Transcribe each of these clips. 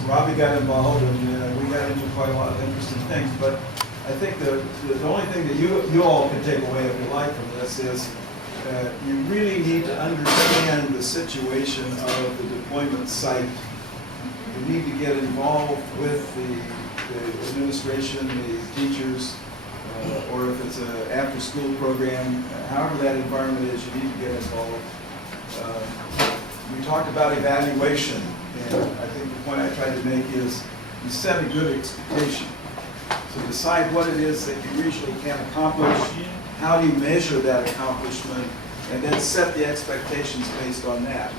So Robbie got involved, and we got into quite a lot of interesting things. But I think the only thing that you all can take away, if you like, from this is you really need to understand the situation of the deployment site. You need to get involved with the administration, the teachers, or if it's an after-school program, however that environment is, you need to get involved. We talked about evaluation, and I think the point I tried to make is you set a good expectation. So decide what it is that you usually can accomplish, how do you measure that accomplishment, and then set the expectations based on that.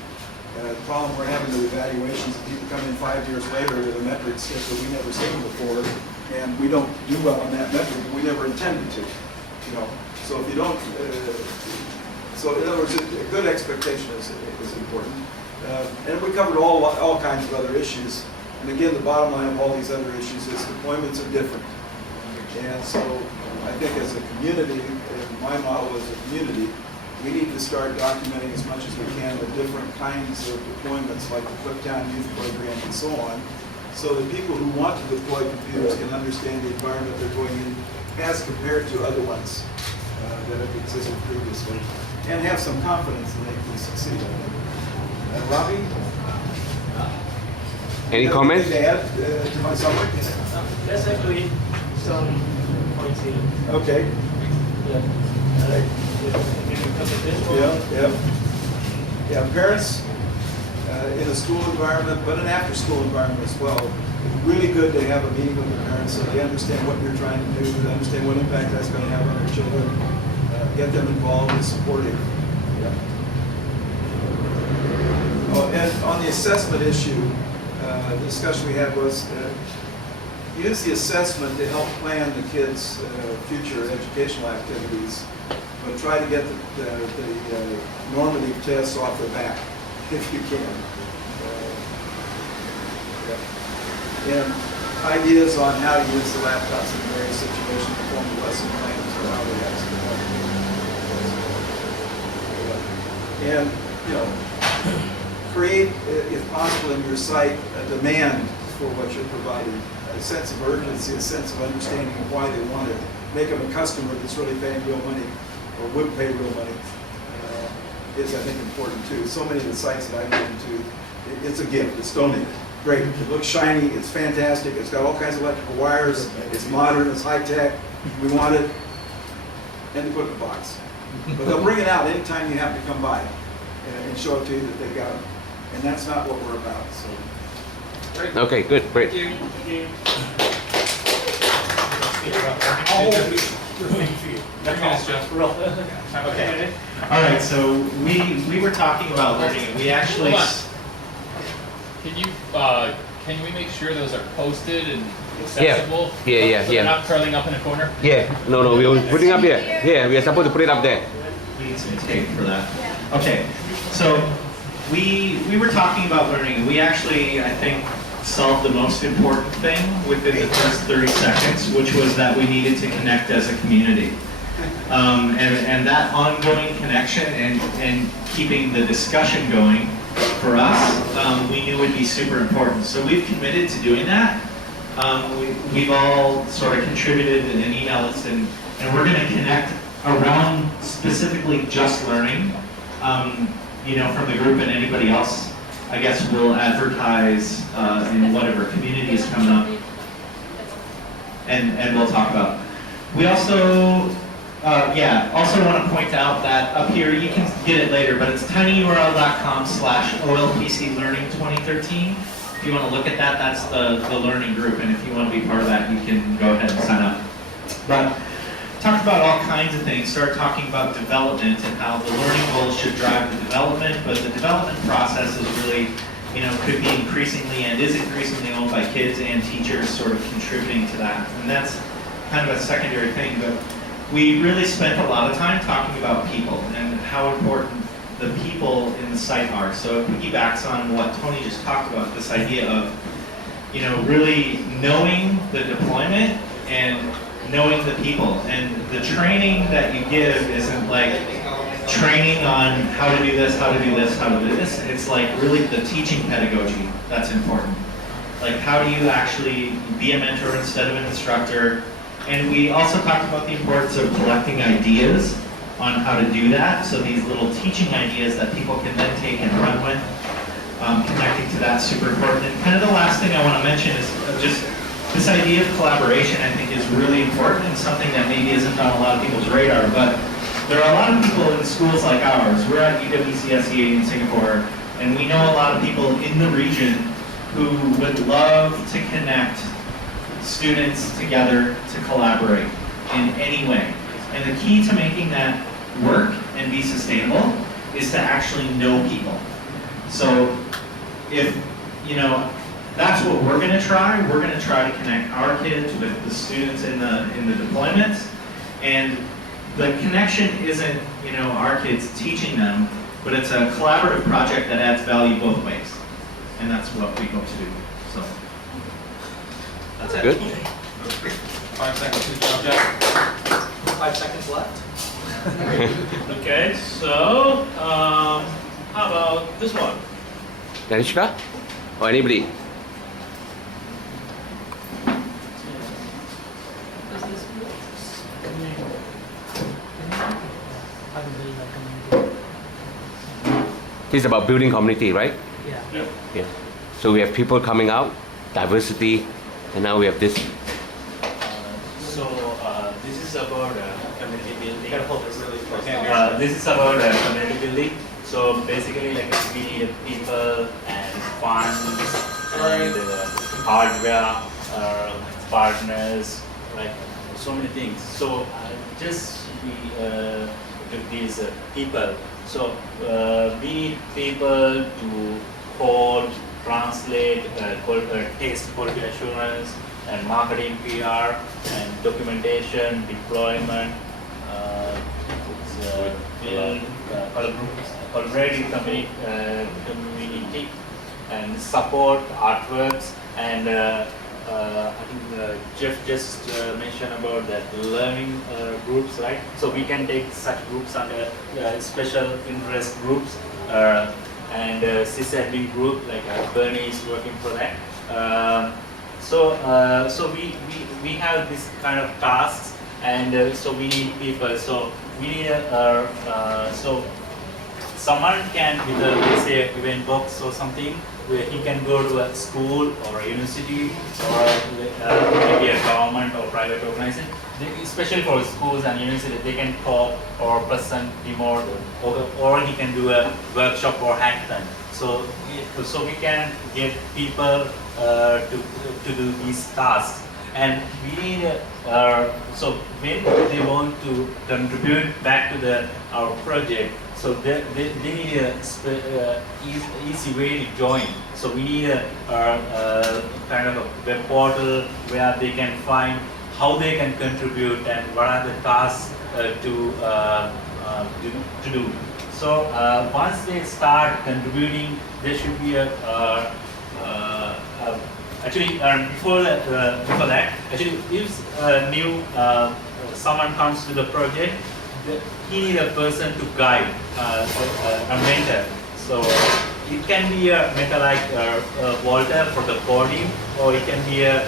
The problem we're having with evaluations is people come in 5 years later with a metric set that we never seen before, and we don't do well on that metric, and we never intended to. You know, so if you don't, so in other words, a good expectation is important. And we covered all kinds of other issues. And again, the bottom line of all these other issues is deployments are different. And so I think as a community, and my model as a community, we need to start documenting as much as we can the different kinds of deployments like the Fliptown Youth Program and so on, so that people who want to deploy computers can understand the environment they're going in as compared to other ones that have existed previously, and have some confidence that they can succeed. Robbie? Any comments? To add to my summary? That's actually some points here. Okay. Yeah. Yeah, parents in a school environment, but an after-school environment as well. Really good to have a meeting with the parents so they understand what you're trying to do, they understand what impact that's going to have on their children, get them involved and supportive. Yeah. Oh, and on the assessment issue, the discussion we had was use the assessment to help plan the kids' future educational activities, but try to get the normative tests off their back if you can. Yeah. And ideas on how to use the laptops in various situations to form the lesson plans or how they have to. And you know, create, if possible, in your site a demand for what you're providing, a sense of urgency, a sense of understanding of why they want it. Make them a customer that's really paying real money or would pay real money is, I think, important too. So many of the sites that I've been into, it's a gift, it's donated. Great, it looks shiny, it's fantastic, it's got all kinds of electrical wires, it's modern, it's high-tech, we want it, and they put it in a box. But they'll bring it out anytime you have to come by and show it to you that they've got it. And that's not what we're about. So. Great. Okay, good, great. Thank you. Okay. All right. So we were talking about learning, and we actually. Can we make sure those are posted and accessible? Yeah. So they're not curling up in a corner? Yeah. No. We were putting up there. Yeah, we are supposed to put it up there. We need some tape for that. Okay. So we were talking about learning, and we actually, I think, solved the most important thing within the first 30 seconds, which was that we needed to connect as a community. And that ongoing connection and keeping the discussion going for us, we knew would be super important. So we've committed to doing that. We've all sort of contributed an email list, and we're going to connect around specifically just learning, you know, from the group, and anybody else, I guess, will advertise in whatever community is coming up, and we'll talk about. We also, also want to point out that up here, you can get it later, but it's tinyurl.com/OLPClearning2013. If you want to look at that, that's the learning group, and if you want to be part of that, you can go ahead and sign up. But talked about all kinds of things, started talking about development and how the learning goals should drive the development, but the development process is really, you know, could be increasingly and is increasingly owned by kids and teachers sort of contributing to that. And that's kind of a secondary thing, but we really spent a lot of time talking about people and how important the people in the site are. So it piggybacks on what Tony just talked about, this idea of, you know, really knowing the deployment and knowing the people. And the training that you give isn't like training on how to do this, how to do this, how to do this. It's like really the teaching pedagogy that's important. Like how do you actually be a mentor instead of an instructor? And we also talked about the importance of collecting ideas on how to do that. So these little teaching ideas that people can then take and run with, connecting to that super important. And kind of the last thing I want to mention is just this idea of collaboration. I think is really important and something that maybe isn't on a lot of people's radar. But there are a lot of people in schools like ours. We're at UWCSEA in Singapore, and we know a lot of people in the region who would love to connect students together to collaborate in any way. And the key to making that work and be sustainable is to actually know people. So if, that's what we're gonna try. We're gonna try to connect our kids with the students in the deployments. And the connection isn't, our kids teaching them, but it's a collaborative project that adds value both ways. And that's what we hope to do. So that's it. Good. 5 seconds. Good job, Jeff. 5 seconds left. Okay, so how about this one? Danishka? Or anybody? This is about building community, right? Yeah. Yeah. So we have people coming out, diversity, and now we have this. So this is about community building. You gotta hold this really close. This is about community building. So basically, like we need people and funds and hardware, partners, like so many things. So just we took these people. So we need people to code, translate, taste quality assurance, and marketing, PR, and documentation, deployment, build, collaborative community, and support artworks. And I think Jeff just mentioned about that learning groups, right? So we can take such groups under special interest groups and sysadmin group, like Bernie is working for that. So we have this kind of tasks, and so we need people. So we need so someone can, with a, let's say, event box or something, where he can go to a school or a university or maybe a government or private organization. Especially for schools and universities, they can talk or present, demo, or he can do a workshop or hackathon. So we can get people to do these tasks. And we need so when they want to contribute back to our project, so they need a easy way to join. So we need a kind of a web portal where they can find how they can contribute and what are the tasks to do. So once they start contributing, there should be actually before that, actually if new someone comes to the project, he needs a person to guide, a mentor. So it can be a mentor like Walter for the coding, or it can be a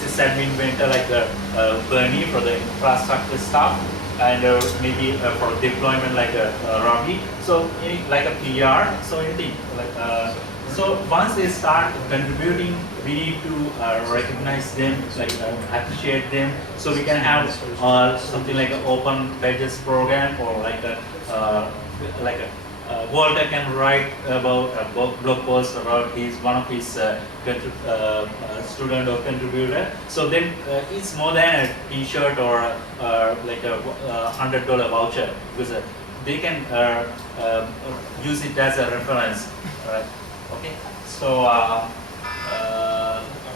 sysadmin mentor like Bernie for the infrastructure stuff, and maybe for deployment like Robbie. So like a PR, so anything like. So once they start contributing, we need to recognize them, like appreciate them, so we can have something like an open pages program, or like a Walter can write about a blog post about one of his student or contributor. So then it's more than a T-shirt or like a $100 voucher, because they can use it as a reference. Okay, so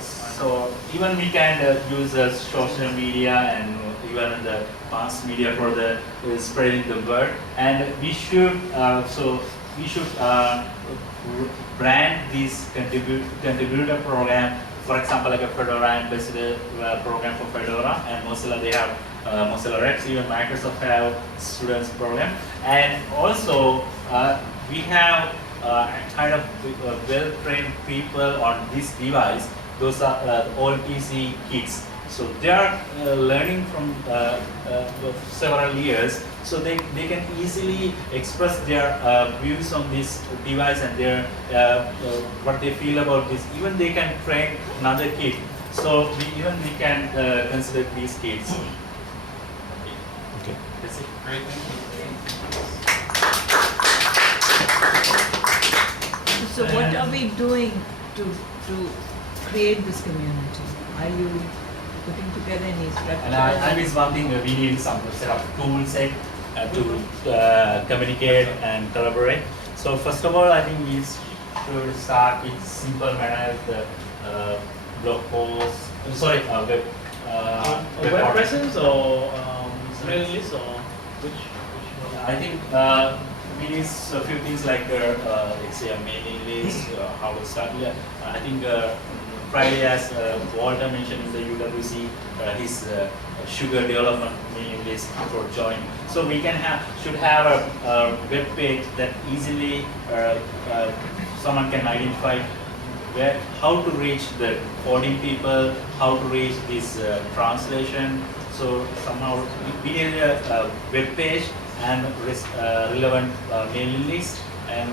so even we can use social media and even the mass media for the spreading the word, and we should brand this contributor program. For example, like a Fedora ambassador program for Fedora, and Mozilla, they have Mozilla Rex, even Microsoft have students program, and also we have kind of well-trained people on this device. Those are all PC kids. So they are learning from several years, so they can easily express their views on this device and their what they feel about this. Even they can train another kid. So we can consider these kids. Okay. That's it. Great, thank you. So what are we doing to create this community? Are you putting together any structure? And I miss one thing, we need some set of tool set to communicate and collaborate. So first of all, I think we should start with simple manner, the blog posts, sorry, web, web portal. presence or mailing list or which one? I think we need a few things like, let's say a mailing list, how to start. Yeah, I think Friday, as Walter mentioned in the UWC, his sugar development mailing list for join. So we can should have a web page that easily someone can identify how to reach the coding people, how to reach this translation. So somehow we need a web page and relevant mailing list, and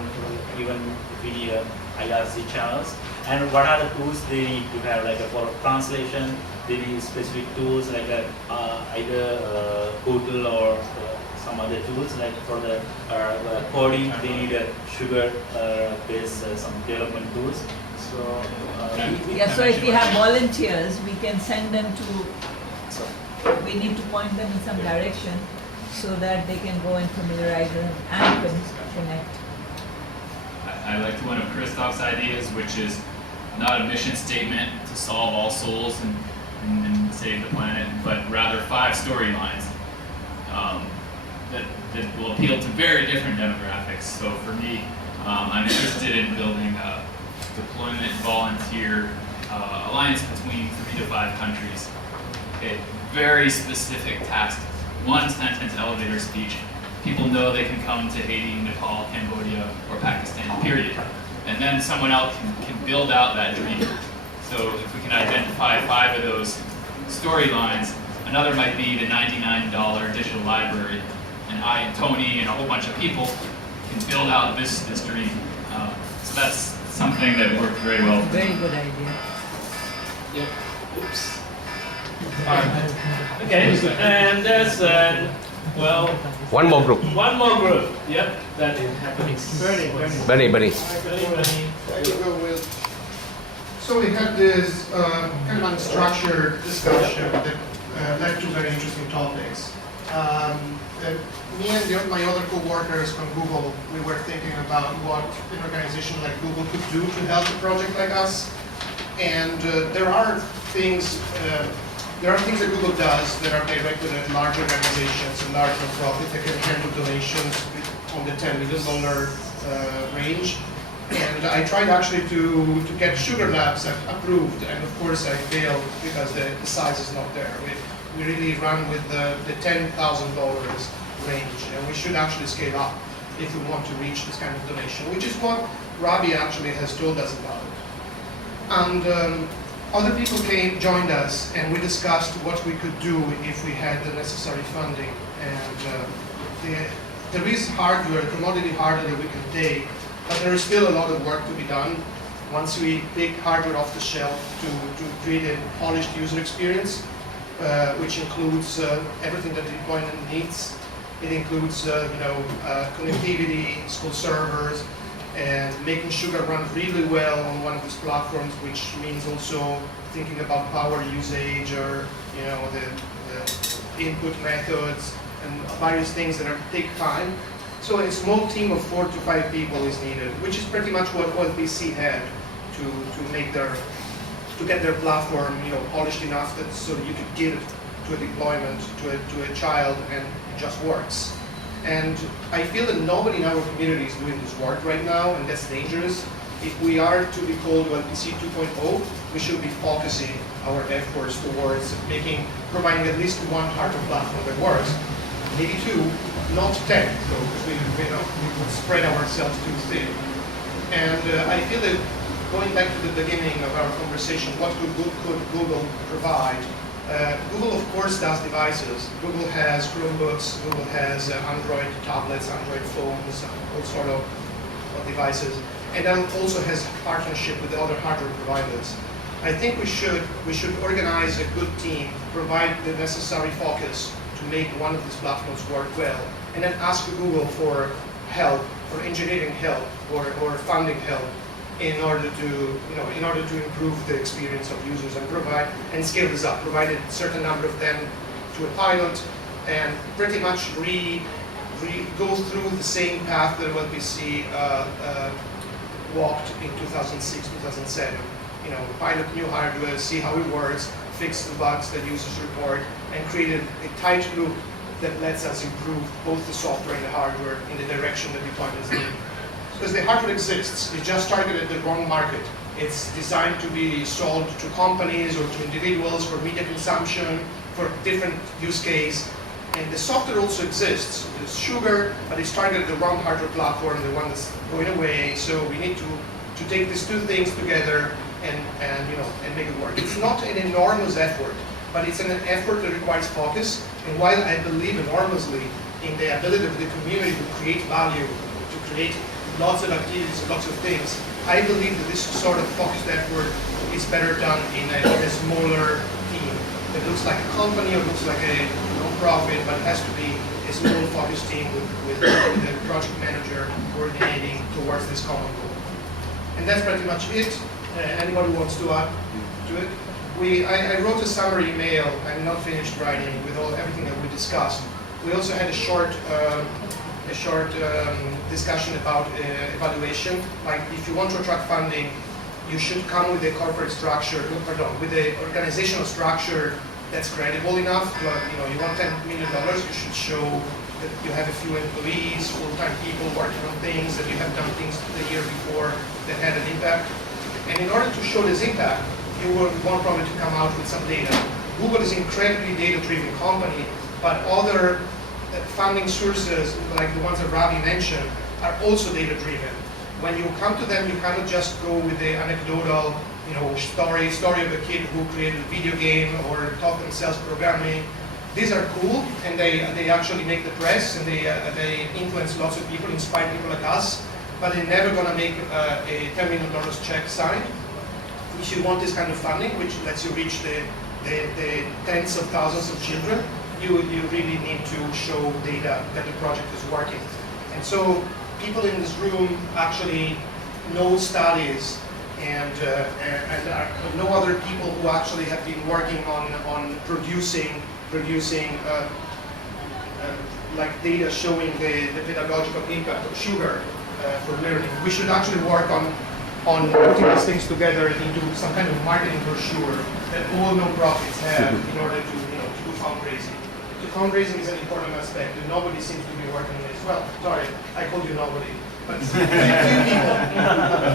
even we need IRC channels. And what are the tools they need to have, like for translation, they need specific tools like either Google or some other tools. Like for the coding, they need a sugar-based some development tools. So So if we have volunteers, we can send them to, so, we need to point them in some direction so that they can go and familiarize them and connect. I liked one of Christoph's ideas, which is not a mission statement to solve all souls and save the planet, but rather 5 storylines that will appeal to very different demographics. So for me, I'm interested in building a deployment volunteer alliance between 3 to 5 countries. Okay, very specific task. 1 sentence elevator speech. People know they can come to Haiti, Nepal, Cambodia, or Pakistan, period. And then someone else can build out that dream. So if we can identify 5 of those storylines, another might be the $99 digital library. And I and Tony and a whole bunch of people can build out this dream. So that's something that worked very well. Very good idea. Yep. Oops. Okay, and there's well, One more group. one more group. Yep, that is happening. Bernie. Benny. Bernie. I will go with. So we had this kind of unstructured discussion that led to very interesting topics. Me and my other co-workers from Google, we were thinking about what an organization like Google could do to help a project like us. And there are things that Google does that are directed at large organizations and large nonprofits that can handle donations on the $10 million range. And I tried actually to get Sugar Labs approved, and of course I failed because the size is not there. We really run with the $10,000 range, and we should actually scale up if we want to reach this kind of donation, which is what Robbie actually has told us about. And other people joined us, and we discussed what we could do if we had the necessary funding. And there is hardware, commodity hardware that we can take, but there is still a lot of work to be done once we take hardware off the shelf to create a polished user experience, which includes everything that the deployment needs. It includes connectivity, school servers, and making Sugar run really well on one of these platforms, which means also thinking about power usage or the input methods and various things that take time. So a small team of 4 to 5 people is needed, which is pretty much what OLPC had to get their platform polished enough so that you could give it to a deployment to a child and it just works. And I feel that nobody in our community is doing this work right now, and that's dangerous. If we are to be called OLPC 2.0, we should be focusing our efforts towards providing at least one hardware platform that works, maybe 2, not 10, so we would spread ourselves too thin. And I feel that going back to the beginning of our conversation, what could Google provide? Google, of course, does devices. Google has Chromebooks, Google has Android tablets, Android phones, all sort of devices. And then also has partnership with the other hardware providers. I think we should organize a good team, provide the necessary focus to make one of these platforms work well, and then ask Google for help, for engineering help, or funding help, in order to improve the experience of users and scale this up, provide a certain number of them to a pilot, and pretty much go through the same path that what we see walked in 2006, 2007. Pilot new hardware, see how it works, fix the bugs that users report, and create a tight loop that lets us improve both the software and the hardware in the direction that deployments need. Because the hardware exists, it's just targeted at the wrong market. It's designed to be sold to companies or to individuals for media consumption, for different use case. And the software also exists. It's Sugar, but it's targeted at the wrong hardware platform, the one that's going away. So we need to take these two things together and make it work. It's not an enormous effort, but it's an effort that requires focus. And while I believe enormously in the ability of the community to create value, to create lots of activities, lots of things, I believe that this sort of focused effort is better done in a smaller team that looks like a company or looks like a non-profit, but it has to be a small focused team with a project manager coordinating towards this common goal. And that's pretty much it. Anybody who wants to add to it? I wrote a summary email. I'm not finished writing with everything that we discussed. We also had a short discussion about evaluation. Like, if you want to attract funding, you should come with a corporate structure, with an organizational structure that's credible enough. You want $10 million, you should show that you have a few employees, full-time people working on things, that you have done things the year before that had an impact. And in order to show this impact, you will want probably to come out with some data. Google is an incredibly data-driven company, but other funding sources, like the ones that Ravi mentioned, are also data-driven. When you come to them, you cannot just go with the anecdotal, story of a kid who created a video game or taught themselves programming. These are cool, and they actually make the press, and they influence lots of people, inspire people like us, but they're never going to make a $10 million check signed. If you want this kind of funding, which lets you reach the tens of thousands of children, you really need to show data that the project is working. And so people in this room actually know studies, and no other people who actually have been working on producing like data showing the pedagogical impact of Sugar for learning. We should actually work on putting these things together into some kind of marketing brochure that all non-profits have in order to do fundraising. So fundraising is an important aspect, and nobody seems to be working on this. Well, sorry, I called you nobody, but a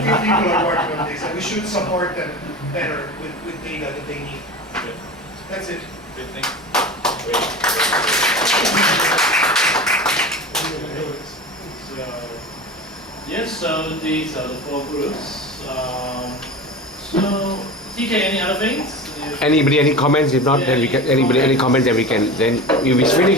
few people are working on this, and we should support them better with data that they need. Good. That's it. Good thing. Yes, so these are the 4 groups. So, TK, any other things? Anybody, any comments? If not, then we can. Anybody, any comments? Then we can. Then we finish.